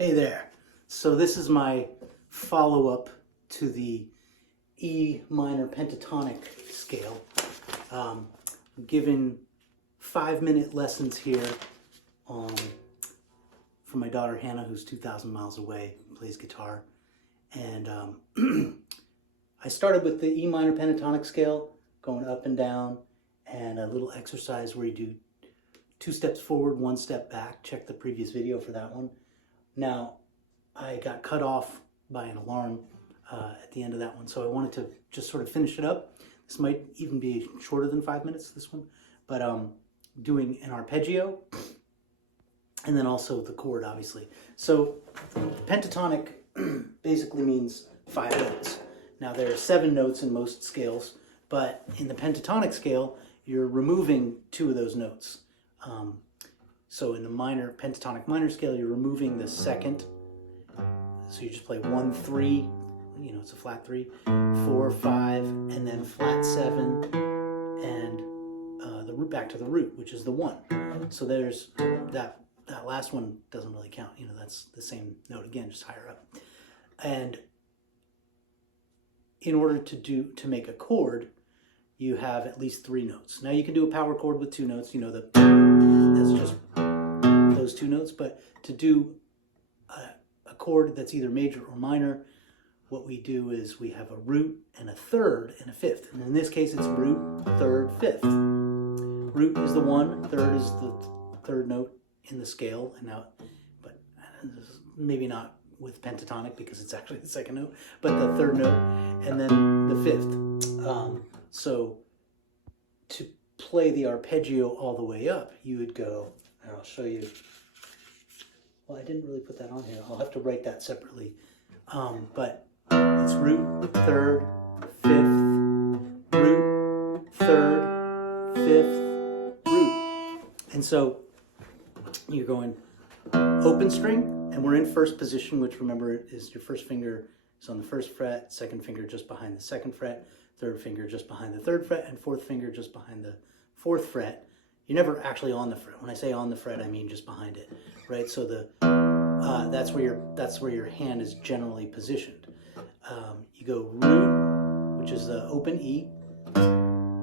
Hey there. So this is my follow-up to the E Minor Pentatonic scale. I'm giving 5-minute lessons here from my daughter Hannah, who's 2,000 miles away, plays guitar. And I started with the E Minor Pentatonic scale, going up and down, and a little exercise where you do 2 steps forward, 1 step back. Check the previous video for that one. Now, I got cut off by an alarm at the end of that one, so I wanted to just sort of finish it up. This might even be shorter than 5 minutes, this one, but doing an arpeggio, and then also the chord, obviously. So pentatonic basically means 5 notes. Now, there are 7 notes in most scales, but in the pentatonic scale, you're removing 2 of those notes. So in the minor pentatonic minor scale, you're removing the second. So you just play 1, 3, you know, it's a flat 3, 4, 5, and then flat 7, and the root back to the root, which is the 1. So there's that last one doesn't really count. You know, that's the same note again, just higher up. And in order to make a chord, you have at least 3 notes. Now you can do a power chord with 2 notes. You know that that's just those 2 notes. But to do a chord that's either major or minor, what we do is we have a root and a third and a fifth. And in this case, it's root, third, fifth. Root is the 1, third is the 3rd note in the scale. And now, but maybe not with pentatonic because it's actually the 2nd note, but the 3rd note, and then the 5th. So to play the arpeggio all the way up, you would go, and I'll show you. Well, I didn't really put that on here. I'll have to write that separately. But it's root, 3rd, 5th, root, 3rd, 5th, root. And so you're going open string, and we're in first position, which, remember, is your first finger is on the 1st fret, 2nd finger just behind the 2nd fret, 3rd finger just behind the 3rd fret, and 4th finger just behind the 4th fret. You're never actually on the fret. When I say on the fret, I mean just behind it, right? So that's where your hand is generally positioned. You go root, which is the open E,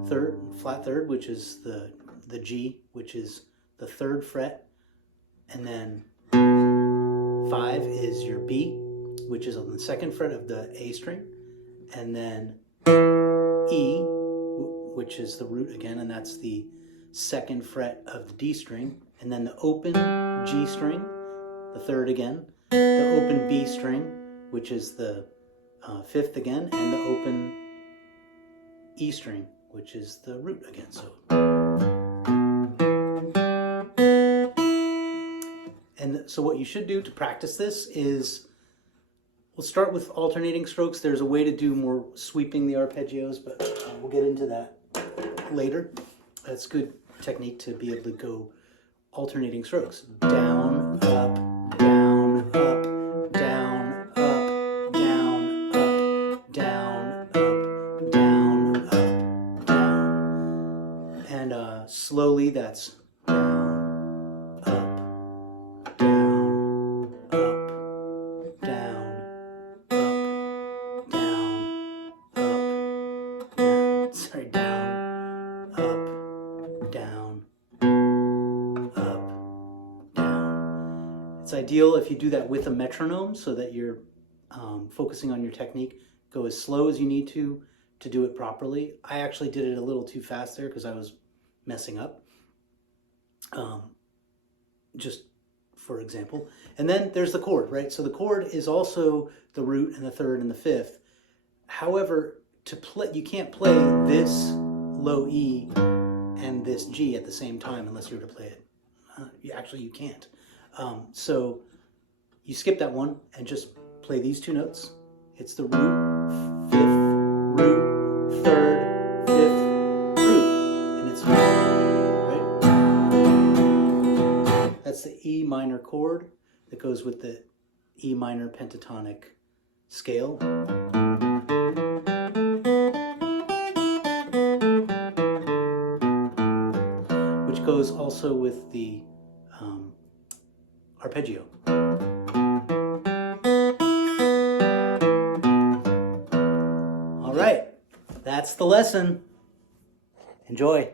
third, flat 3rd, which is the G, which is the 3rd fret, and then 5 is your B, which is on the 2nd fret of the A string, and then E, which is the root again, and that's the 2nd fret of the D string, and then the open G string, the 3rd again, the open B string, which is the 5th again, and the open E string, which is the root again. So what you should do to practice this is, we'll start with alternating strokes. There's a way to do more sweeping the arpeggios, but we'll get into that later. That's good technique to be able to go alternating strokes. Down, up, down, up, down, up, down, up, down, up, down, up, down. And slowly that's down, up, down, up, down, up, down, up, down. Sorry, down, up, down, up, down. It's ideal if you do that with a metronome so that you're focusing on your technique. Go as slow as you need to do it properly. I actually did it a little too fast there because I was messing up. Just for example. And then there's the chord, right? So the chord is also the root and the 3rd and the 5th. However, to play, you can't play this low E and this G at the same time unless you were to play it. Actually, you can't. So you skip that one and just play these 2 notes. It's the root, 5th, root, 3rd, 5th, root, and it's right. That's the E minor chord that goes with the E minor pentatonic scale. Which goes also with the arpeggio. that's the lesson. Enjoy.